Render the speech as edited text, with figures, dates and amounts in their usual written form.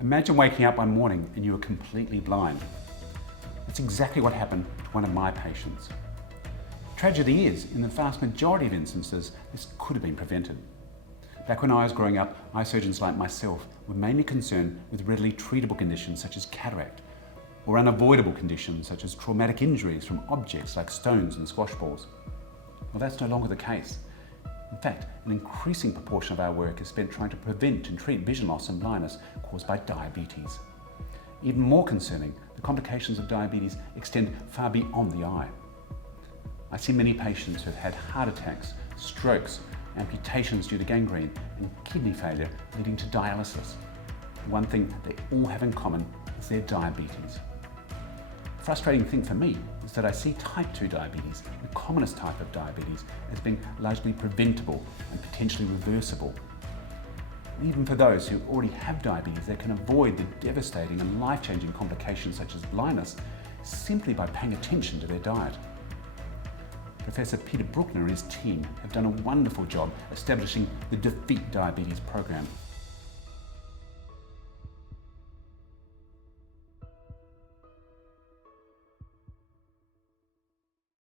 Imagine waking up one morning and you are completely blind. That's exactly what happened to one of my patients. Tragedy is, in the vast majority of instances, this could have been prevented. Back when I was growing up, eye surgeons like myself were mainly concerned with readily treatable conditions such as cataract, or unavoidable conditions such as traumatic injuries from objects like stones and squash balls. Well, that's no longer the case. In fact, an increasing proportion of our work is spent trying to prevent and treat vision loss and blindness caused by diabetes. Even more concerning, the complications of diabetes extend far beyond the eye. I see many patients who have had heart attacks, strokes, amputations due to gangrene, and kidney failure leading to dialysis. One thing they all have in common is their diabetes. The frustrating thing for me is that I see type 2 diabetes, the commonest type of diabetes, as being largely preventable and potentially reversible. Even for those who already have diabetes, they can avoid the devastating and life-changing complications such as blindness simply by paying attention to their diet. Professor Peter Brukner and his team have done a wonderful job establishing the Defeat Diabetes program.